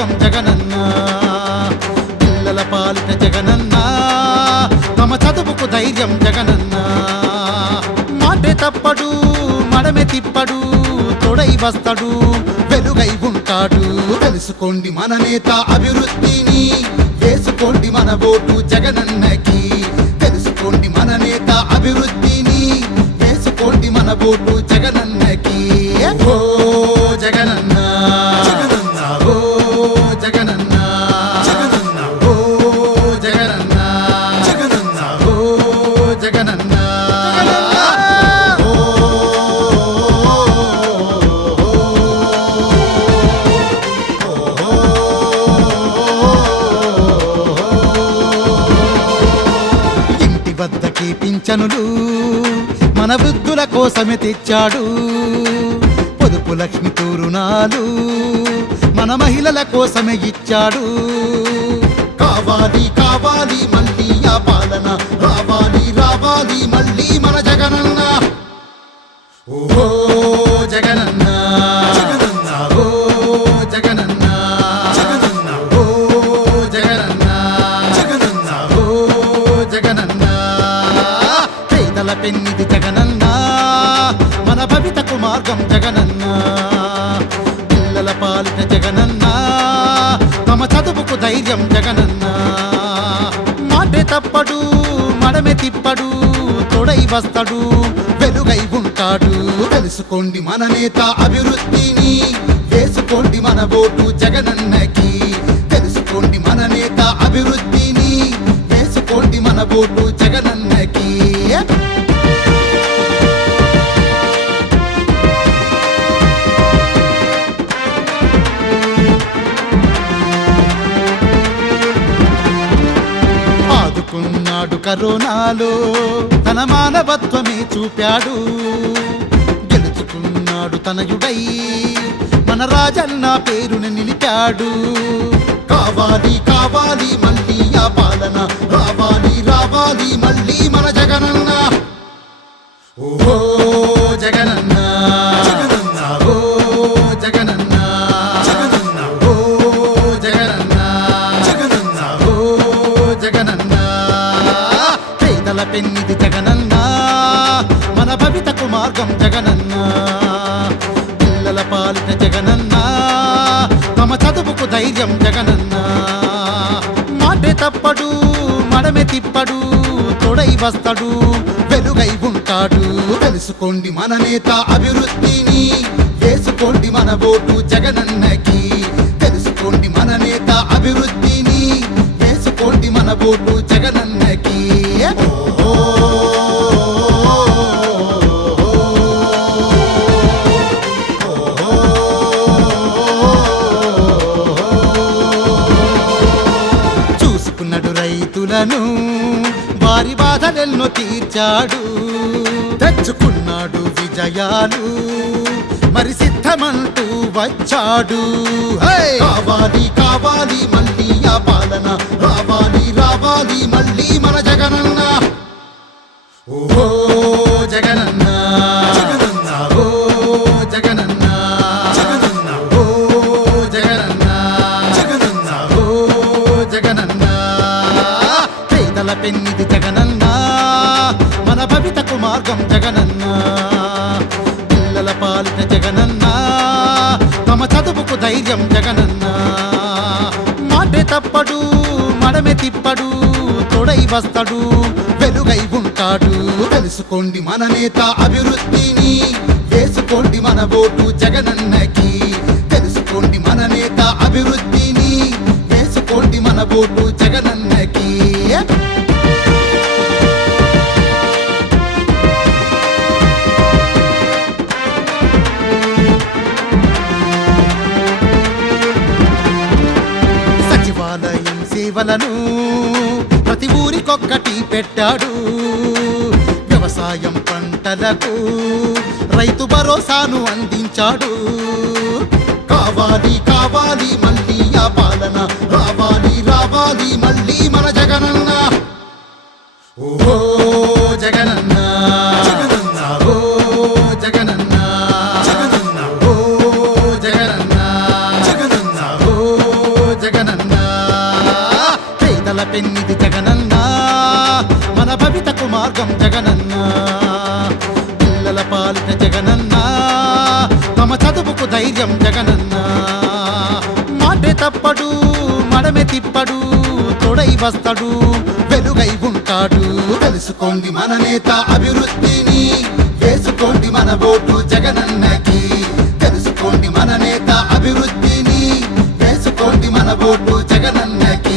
మార్గం జగనన్న. పిల్లల పాలిట జగనన్న, తమ చదువుకు ధైర్యం జగనన్న. మాటే తప్పడు మడమె తిప్పడు, తొడై వస్తాడు వెలుగై ఉంటాడు. తెలుసుకోండి మన నేత అభివృద్ధిని, వేసుకోండి మన ఓటు జగనన్నకి. తెలుసుకోండి మన నేత అభివృద్ధిని, వేసుకోండి మన ఓటు జగనన్నకి. ఓ జగనన్న జగనన్న, ఓ జగనన్న జగనన్న, ఓ జగనన్న జగనన్న, ఓ జగనన్న. ఇంటి వద్దకి పింఛనులు మన వృద్ధుల కోసమే తెచ్చాడు. పొదుపు లక్ష్మి తోరుణాలు మన మహిళల కోసమే ఇచ్చాడు. కావాలి కావాలి మళ్ళీ ఆ పాలన, రావాలి రావాలి మళ్ళీ మన జగనన్న. ఓ జగనన్న జగనన్న, ఓ జగనన్న జగనన్న, ఓ జగనన్న జగనన్న, ఓ జగనన్న. పేదల పెన్నిది జగనన్న, మన భవితకు మార్గం జగనన్న. పిల్లల పాలిట జగనన్న, తమ చదువుకు ధైర్యం జగనన్న. మాటే తప్పడు మడమె తిప్పడు, తొడై వస్తాడు వెలుగై ఉంటాడు. తెలుసుకోండి మన నేత అభివృద్ధిని, వేసుకోండి మన ఓటు జగనన్నకి. తెలుసుకోండి మన నేత అభివృద్ధిని, వేసుకోండి మన ఓటు జగనన్నకి. ఆదుకున్నాడు కరోనాలో, తన మానవత్వమే చూపాడు. గెలుచుకున్నాడు తనయుడై, మన రాజన్న పేరుని నిలిపాడు. కావాలి కావాలి మళ్ళీ ఆ పాలన, రావాలి రావాలి మళ్ళీ మన జగనన్న. ఓ జగనన్న జగనన్న, ఓ జగనన్న జగనన్న, ఓ జగనన్న జగనన్న, ఓ జగనన్న. పేదల పెన్నిది జగనన్న, మన భవితకు మార్గం జగనన్న. పిల్లల పాలిట జగనన్న, తమ చదువుకు ధైర్యం జగనన్న. మాటే తప్పడు మడమె తిప్పడు, తొడై వస్తాడు వెలుగై ఉంటాడు. తెలుసుకోండి మన నేత అభివృద్ధిని, వేసుకోండి మన ఓటు జగనన్నకి. తెలుసుకోండి మన నేత అభివృద్ధిని, వేసుకోండి మన ఓటు జగనన్నకి. చూసుకున్నాడు రైతులను, వారి బాధలెన్నో తీర్చాడు. తెచ్చుకున్నాడు విజయాలు, మరి సిద్ధమంటూ వచ్చాడు. కావాలి కావాలి మళ్ళీ ఆ పాలన, రావాలి రావాలి మళ్ళీ మన జగనన్న. ఓ జగనన్న జగనన్న, ఓ జగనన్న జగనన్న, ఓ జగనన్న జగనన్న, ఓ జగనన్న. పేదల పెన్నిది జగనన్న, మన భవితకు మార్గం జగనన్న. పిల్లల పాలిట జగనన్న, తమ చదువుకు ధైర్యం జగనన్న. మాటే తప్పడు మడమె తిప్పడు, తొడై వస్తాడు వెలుగై ఉంటాడు. తెలుసుకోండి మన నేత అభివృద్ధిని, వేసుకోండి మన ఓటు జగనన్నకి. తెలుసుకోండి మన నేత అభివృద్ధిని, వేసుకోండి మన ఓటు జగనన్నకి. సచివాలయం సేవలను ప్రతి ఊరికొక్కటి పెట్టాడు. వ్యవసాయం పంటలకు రైతు భరోసాను అందించాడు. కావాలి కావాలి మళ్ళీ ఆ పాలన, రావాలి రావాలి మళ్ళీ మన జగనన్న. ఓ జగనన్న జగనన్న, ఓ జగనన్న జగనన్న, ఓ జగనన్న జగనన్న, ఓ కలల పెన్నిది జగనన్న మన భవితకు మార్గం జగనన్న పిల్లల పాలిట జగనన్న తమ చదువుకు ధైర్యం జగనన్న మాటే తప్పడు మడమే తిప్పడు తొడై వస్తాడు వెలుగై ఉంటాడు తెలుసుకోండి మన నేత అభివృద్ధిని వేసుకోండి మన ఓటు జగనన్నకి తెలుసుకోండి మన నేత అభివృద్ధిని వేసుకోండి మన ఓటు జగనన్నకి